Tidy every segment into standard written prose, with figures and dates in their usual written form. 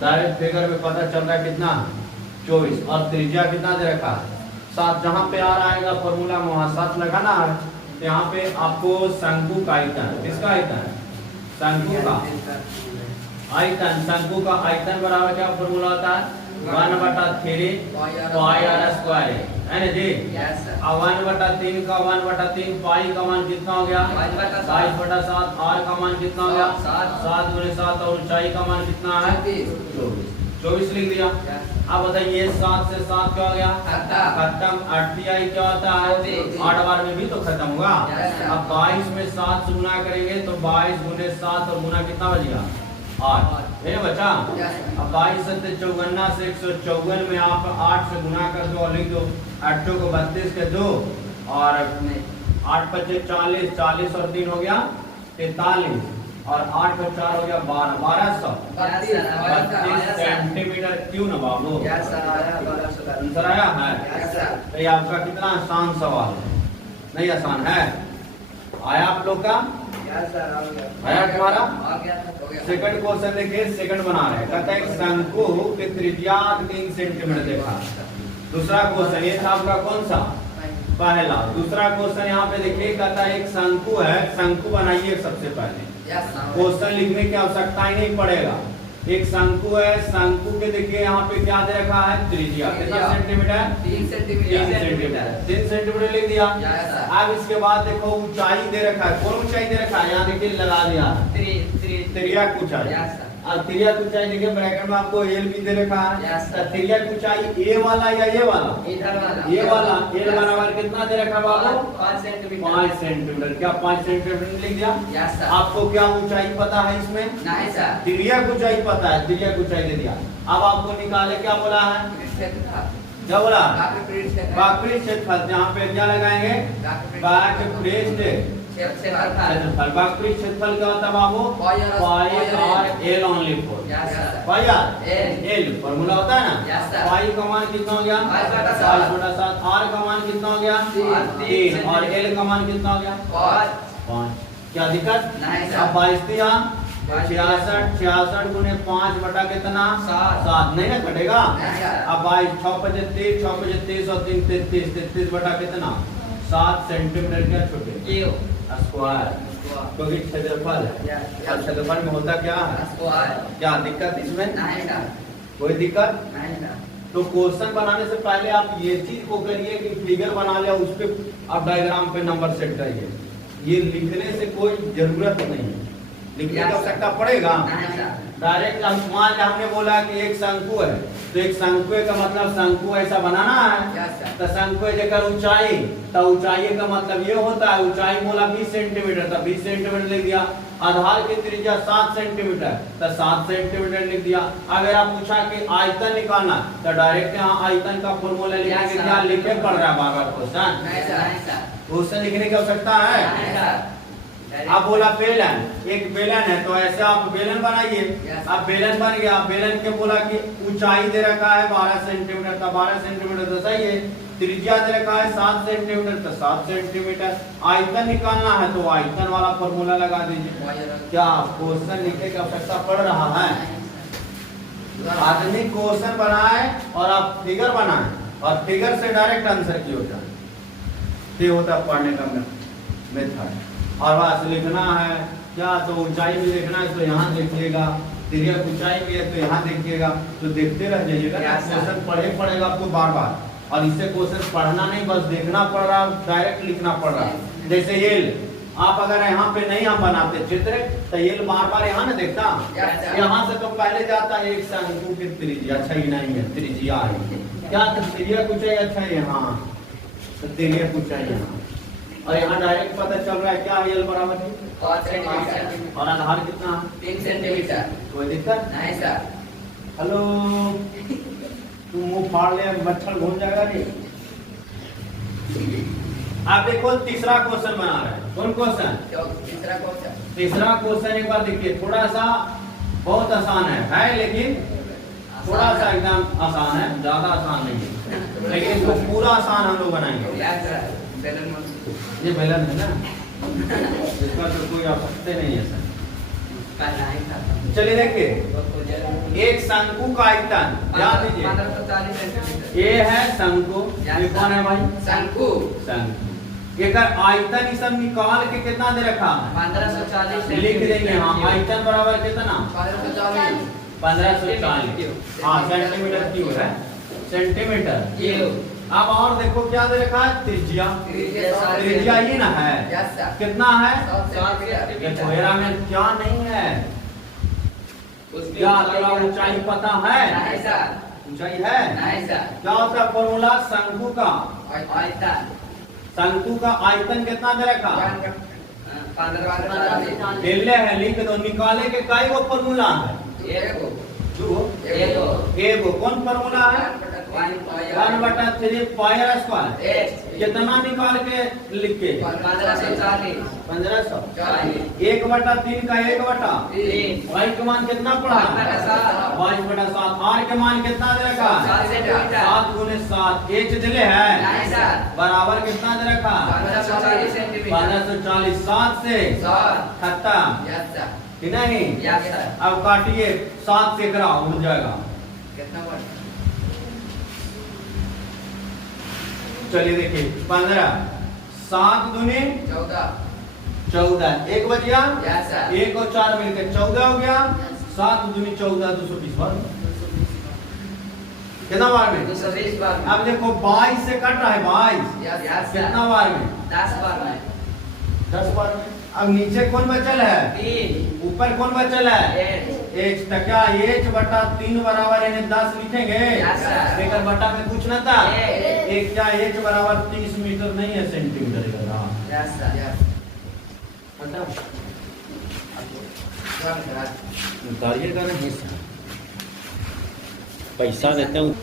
Direct figure में पता चल रहा है कितना 24 और त्रिज्या कितना दे रखा है 7। जहाँ पे आ रहेगा फॉर्मूला में वहाँ 7 लगाना है। तो यहाँ पे आपको शंकु का आयतन, किसका आयतन? शंकु का आयतन। शंकु का आयतन बराबर क्या फॉर्मूला होता है? 1/3 पाई आर स्क्वायर है ना जी। अब 1/3 का 1/3 पाई का मान कितना हो गया? 22/7। आर का मान कितना हो गया? 7 गुणे 7 और ऊंचाई का मान कितना है? 24 लिख दिया। अब बताइए 7 से 7 क्या हो गया? खत्म। 8 क्या होता है? 8 बार में भी तो खत्म होगा। अब 22 में 7 से गुना करेंगे तो 22 गुने 7 और गुना कितना बचेगा? 8 है बच्चा। अब 22 से 54 से 154 में आप 8 से गुना कर दो और लिख दो 8 को 32 के 2 और 8 पच्चे 40, 40 और 3 हो गया 43 और 8 और 4 हो गया 1200 सेंटीमीटर। क्यों ना बाबू? आंसर आया है। तो ये आपका कितना आसान सवाल है, नहीं आसान है? आया आप लोग का? आया तुम्हारा? सेकंड क्वेश्चन देखिए, सेकंड बना रहे हैं। कहता है शंकु की त्रिज्या 3 सेंटीमीटर देखा। दूसरा क्वेश्चन ये था आपका कौन सा? पहला। दूसरा क्वेश्चन यहाँ पे देखिए, कहता है एक शंकु है, शंकु बनाइए सबसे पहले। क्वेश्चन लिखने की आवश्यकता ही नहीं पड़ेगा। एक शंकु है, शंकु के देखिए यहाँ पे क्या दे रखा है? त्रिज्या कितना सेंटीमीटर? 3 सेंटीमीटर। 3 सेंटीमीटर लिख दिया। अब इसके बाद देखो ऊंचाई दे रखा है। कौन ऊंचाई दे रखा है? यहाँ देखिए लगा दिया तिर्यक ऊंचाई। और तिर्यक ऊंचाई देखिए ब्रैकेट में आपको एल भी दे रखा है। तो तिर्यक ऊंचाई ए वाला या ये वाला? ये वाला। एल बराबर कितना दे रखा बाबू? 5 सेंटीमीटर। क्या 5 सेंटीमीटर लिख दिया? आपको क्या ऊंचाई पता है इसमें? नहीं सर। तिर्यक ऊंचाई पता है, तिर्यक ऊंचाई दे दिया। अब आपको निकाले क्या बोला है? क्या बोला? वक्री क्षेत्रफल। जहाँ पे क्या लगाएंगे? वक्री क्षेत्रफल क्या होता है बाबू? Pi R L only for pi R L formula होता है ना। पाई का मान कितना हो गया? 5/7। आर का मान कितना हो गया? 3 और एल का मान कितना हो गया? 5। क्या दिक्कत? अब 22 66 गुने 5 बटा कितना? 7 नहीं ना कटेगा। अब 22 6 5 23 6 5 23 और 3 33 33 बटा कितना? 7 सेंटीमीटर। क्या छोटे स्क्वायर, क्योंकि क्षेत्रफल है। क्षेत्रफल में होता क्या है? क्या दिक्कत इसमें? कोई दिक्कत नहीं। तो क्वेश्चन बनाने से पहले आप ये चीज को करिए कि फिगर बना लिया, उस पे आप डायग्राम पे नंबर सेट करिए। ये लिखने से कोई जरूरत नहीं है, लिखने की आवश्यकता पड़ेगा? डायरेक्ट हमने बोला कि एक शंकु है, तो एक शंकु का मतलब शंकु ऐसा बनाना है। तो शंकु जगह ऊंचाई, तो ऊंचाई का मतलब ये होता है, ऊंचाई बोला 20 सेंटीमीटर, तो 20 सेंटीमीटर लिख दिया। आधार की त्रिज्या 7 सेंटीमीटर, तो 7 सेंटीमीटर लिख दिया। अगर आप पूछा कि आयतन निकालना, तो डायरेक्ट यहाँ आयतन का फॉर्मूला लिखने के क्या लिखे पड़ रहा है बार-बार क्वेश्चन लिखने की आवश्यकता है। आप बोला बेलन, एक बेलन है तो ऐसे आप बेलन बनाइए। अब बेलन बन गया। बेलन के बोला कि ऊंचाई दे रखा है 12 सेंटीमीटर, तो 12 सेंटीमीटर तो सही है। त्रिज्या दे रखा है 7 सेंटीमीटर, तो 7 सेंटीमीटर। आयतन निकालना है तो आयतन वाला फॉर्मूला लगा दीजिए। क्या क्वेश्चन लिखने की आवश्यकता पड़ रहा है? आदमी क्वेश्चन बनाए और आप फिगर बनाए और फिगर से डायरेक्ट आंसर की होता है। ये होता पढ़ने का मेथड। और बस लिखना है क्या, तो ऊंचाई में लिखना है तो यहाँ देखिएगा, तिर्यक ऊंचाई में है तो यहाँ देखिएगा, तो देखते रह जाइएगा। क्वेश्चन पढ़े पड़ेगा आपको बार बार, और इससे क्वेश्चन पढ़ना नहीं, बस देखना पड़ रहा, डायरेक्ट लिखना पड़ रहा। जैसे ये आप अगर यहाँ पे नहीं हम बनाते चित्र, तो ये बार बार यहाँ ना देखता, यहाँ से तो पहले जाता है एक शंकु की त्रिज्या। अच्छा ही नहीं है, त्रिज्या है क्या? तिर्यक ऊंचाई अच्छा है यहाँ, तो तिर्यक ऊंचाई यहाँ, और यहाँ डायरेक्ट पता चल रहा है क्या? एल बराबर 5 सेंटीमीटर और आधार कितना? 3 सेंटीमीटर। कोई दिक्कत नहीं सर। हेलो, तुम मुंह फाड़ ले, मच्छर घूम जाएगा नहीं। आप देखो तीसरा क्वेश्चन बना रहे हैं। कौन क्वेश्चन? तीसरा क्वेश्चन एक बार देखिए, थोड़ा सा बहुत आसान है लेकिन थोड़ा सा एकदम आसान है, ज्यादा आसान नहीं है, लेकिन इसको पूरा आसान हम लोग बनाएंगे। ये बेलन है ना, इसका तो कोई आवश्यकता नहीं है सर। चलिए देखिए एक शंकु का आयतन ध्यान दीजिए 1540 सेंटीमीटर। ये है शंकु, ये कौन है भाई? शंकु। शंकु। एक आयतन ये सब निकाल के कितना दे रखा है? 1540 लिख देंगे। हाँ, आयतन बराबर कितना? 1540। 1540। हाँ, सेंटीमीटर क्यूब है, सेंटीमीटर क्यूब। अब और देखो क्या दे रखा है? त्रिज्या। त्रिज्या ये ना है, कितना है? देखो हेरा में क्या नहीं है, क्या तेरा ऊंचाई पता है? ऊंचाई है? क्या होता है फॉर्मूला शंकु का? शंकु का आयतन कितना दे रखा? 1540। ले है, लिख दो। निकाले के कई गो फॉर्मूला है? एगो। कौन फॉर्मूला है? 1/3 पाई आर स्क्वायर। कितना निकाल के लिख के? 1540। 1540। 1/3 का 1/3 वाई का मान कितना पड़ा? 22/7। आर के मान कितना दे रखा? 7 गुने 7। एच दिले है बराबर कितना दे रखा? 1540 सेंटीमीटर। 1540। 7 से खत्म कि नहीं? अब काटिए, 7 से कराओ, हो जाएगा। चलिए देखिए 15 7 दूनी 14 एक बच गया। 1 और 4 मिलकर 14 हो गया। 7 दूनी 14 220 बार कितना बार में? 220 बार। अब देखो 22 से कट रहा है 22 कितना बार में? 10 बार में। 10 बार में। अब नीचे कौन बचल है? 3। ऊपर कौन बचल है? एच। तो क्या एच बटा 3 बराबर है 10 लिखेंगे? लेकर बटा में कुछ ना था। एक क्या एच बराबर 30 मीटर नहीं है, सेंटीमीटर उतारिएगा नहीं, पैसा देते हूँ।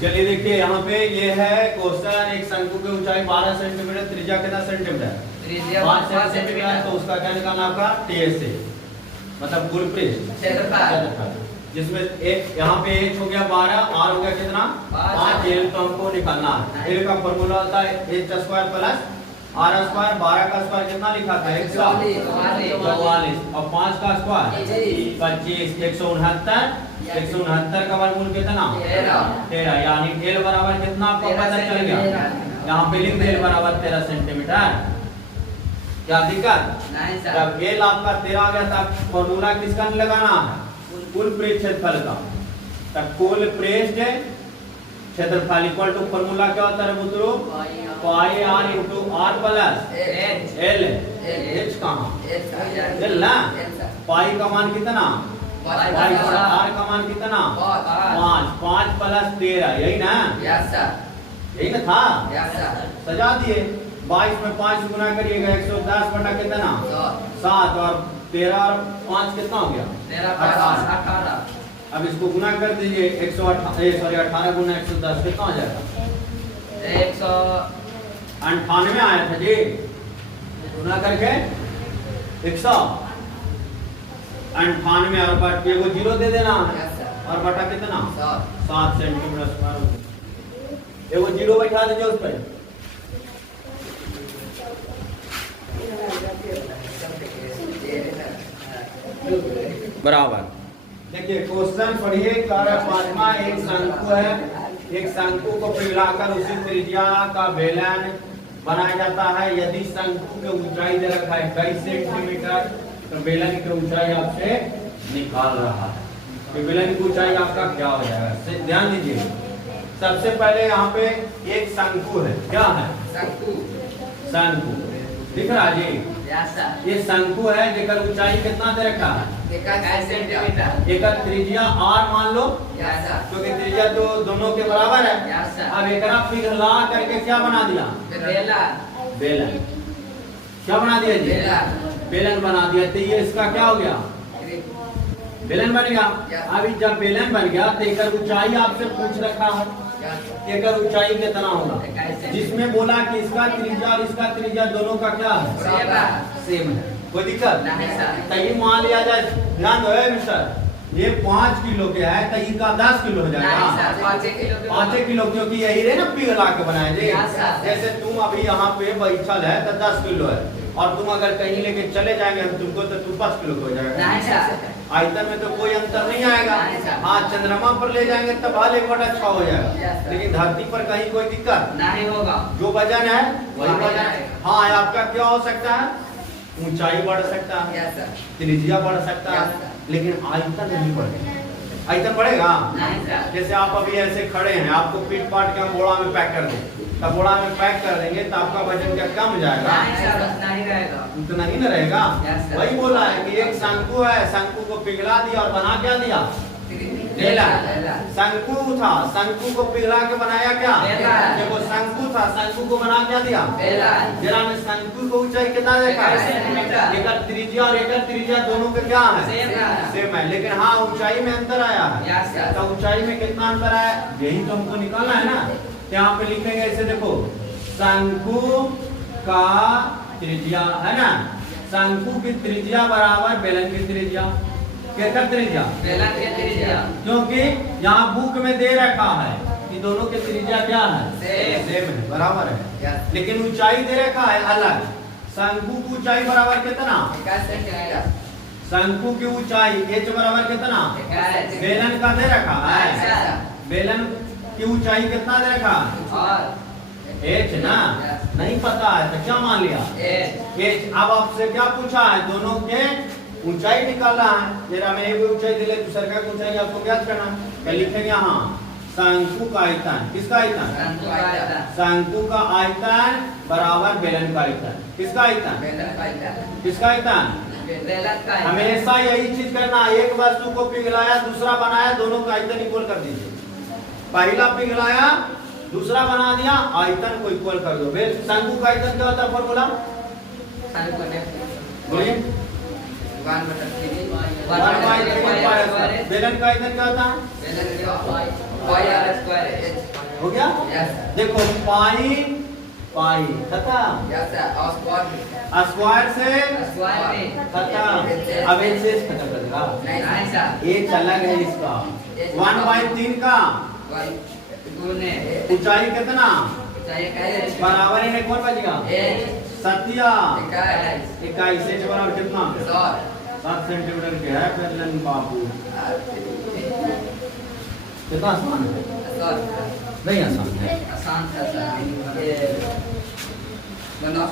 चलिए देखिए यहाँ पे ये है क्वेश्चन। एक शंकु की ऊंचाई 12 सेंटीमीटर, त्रिज्या कितना सेंटीमीटर? 5 सेंटीमीटर। तो उसका क्या निकालना आपका? टीएस से मतलब कुल पृष्ठ, जिसमें एक यहाँ पे एच हो गया 12, आर हो गया कितना? 5। एल तो हमको निकालना है। एल का फॉर्मूला होता है H square plus R square. 12 का स्क्वायर कितना लिखा था? 144। और 5 का स्क्वायर 25। 169। 169 का वर्गमूल कितना? 13। यानी एल बराबर कितना आपको पता चल गया? यहाँ पे लिख दे एल बराबर 13 सेंटीमीटर। क्या दिक्कत? जब एल आपका 13 आ गया तब फॉर्मूला किसका लगाना है? कुल पृष्ठ क्षेत्रफल का। तब कुल पृष्ठ क्षेत्रफल इक्वल टू फॉर्मूला क्या होता है मित्रों? Pi R into R plus L. H कहाँ? एल ना। पाई का मान कितना? पाई बटा आर का मान कितना? 5। 5 प्लस 13 यही ना? यही ना था? सजा दिए। 22 में 5 गुना करिएगा 110 बटा कितना? 7। और 13 और 5 कितना हो गया? 18। अब इसको गुना कर दीजिए 18 गुना 110 कितना हो जाएगा? 198 आया था जी। गुना करके 198 और बट वो 0 दे देना और बटा कितना? 7 सेंटीमीटर स्क्वायर। वो 0 बैठा दीजिए उस पर। बराबर। देखिए क्वेश्चन पढ़िए। कार्य 5वां एक शंकु है। एक शंकु को पिघलाकर उसी त्रिज्या का बेलन बनाया जाता है। यदि शंकु की ऊंचाई दे रखा है 21 सेंटीमीटर, तो बेलन की ऊंचाई आपसे निकाल रहा है। तो बेलन की ऊंचाई आपका क्या हो जाएगा? ध्यान दीजिए। सबसे पहले यहाँ पे एक शंकु है। क्या है? शंकु दिख रहा है जी। ये शंकु है जेकर ऊंचाई कितना दे रखा है? 21 सेंटीमीटर। एक त्रिज्या आर मान लो, क्योंकि त्रिज्या तो दोनों के बराबर है। अब एक पिघला करके क्या बना दिया? बेलन। क्या बना दिया जी? बेलन बना दिया। तो ये इसका क्या हो गया? बेलन बन गया। अभी जब बेलन बन गया तो एक ऊंचाई आपसे पूछ रखा है, एक ऊंचाई कितना होगा? जिसमें बोला कि इसका त्रिज्या और इसका त्रिज्या दोनों का क्या है? सेम है। कोई दिक्कत? तो मान लिया जाए, ध्यान दो मिस्टर, ये 5 किलो के है तो इसका 10 किलो हो जाएगा। 5 किलो, क्योंकि यही रहे ना पिघला के बनाए। जैसे तुम अभी यहाँ पे बैठल है तो 10 किलो है, और तुम अगर कहीं लेके चले जाएंगे हम तुमको तो तू 5 किलो हो जाएगा। नहीं सर। आयतन में तो कोई अंतर नहीं आएगा। नहीं सर। हाँ चंद्रमा पर ले जाएंगे तब हाल 1/6 हो जाएगा, Yes, sir। लेकिन धरती पर कहीं कोई दिक्कत नहीं होगा। जो वजन है वही वही वजन है। रहेगा। हाँ आपका क्या हो सकता है, ऊंचाई बढ़ सकता है, यस सर। त्रिज्या बढ़ सकता Yes, है, sir। लेकिन आयतन नहीं बढ़ेगा। आयतन बढ़ेगा नहीं सर। जैसे आप अभी ऐसे खड़े हैं, आपको पीट पाट के हम बोड़ा में पैक कर दें, तब बोड़ा में पैक कर देंगे तो आपका वजन क्या कम जाएगा? नहीं सर, बस नहीं रहेगा। उतना ही न रहेगा। Yes, sir। वही बोला है कि एक शंकु है, शंकु को पिघला दिया और बना क्या दिया? बेला। शंकु था, शंकु को पिघला के बनाया क्या? बेला। देखो शंकु था, शंकु को बना क्या दिया? बेला। जरा में शंकु को ऊंचाई कितना देखा? 21 सेंटीमीटर। एकर त्रिज्या और एकर त्रिज्या दोनों के क्या है? सेम है। सेम है, लेकिन हाँ ऊंचाई में अंतर आया है। Yes, sir। तो ऊंचाई में कितना अंतर आया? यही तो हमको निकालना है ना। यहाँ पे लिखेंगे ऐसे, देखो शंकु का त्रिज्या है ना, शंकु की त्रिज्या बराबर बेलन की त्रिज्या। क्या त्रिज्या? बेलन की त्रिज्या। क्योंकि यहाँ बुक में दे रखा है कि दोनों की त्रिज्या क्या है? सेम। सेम है, बराबर है। Yes। लेकिन ऊंचाई दे रखा है अलग। शंकु की ऊंचाई बराबर कितना? 21 सेंटीमीटर। शंकु की ऊंचाई h बराबर कितना? 21। बेलन का दे रखा है। सर। बेलन की ऊंचाई कितना दे रखा है? और h ना। Yes। नहीं पता है तो क्या मान लिया? h। अब आपसे क्या पूछा है? दोनों के ऊंचाई निकालना है। जरा मैं एक ऊंचाई दिले दूसरे का ऊंचाई आपको ज्ञात करना है। क्या लिखेंगे यहाँ? शंकु का आयतन। किसका आयतन? शंकु का आयतन। शंकु का आयतन बराबर बेलन का आयतन। किसका आयतन? बेलन का आयतन। किसका आयतन? बेलन का आयतन। हमेशा यही चीज करना है। एक वस्तु को पिघलाया दूसरा बनाया, दोनों का आयतन इक्वल कर दीजिए। पहला पिघलाया दूसरा बना दिया, आयतन को इक्वल कर दो। शंकु का आयतन क्या होता है? फॉर्मूला बोलिए। 1/3 बेलन का आयतन क्या होता है? बेलन का पाई r स्क्वायर। हो गया? यस। देखो पाई पाई खत्म, यस सर। और स्क्वायर स्क्वायर से स्क्वायर में खत्म। अब एक से खत्म कर देगा। नहीं सर। एक अलग है इसका। 1/3 का गुने ऊंचाई कितना? चाहिए कैसे? बराबर है कौन बचेगा? सत्या 21 h बराबर कितना? 7 सेंटीमीटर के है बेलन बाबू। कितना आसान है? नहीं आसान है। आसान था सर। ये बना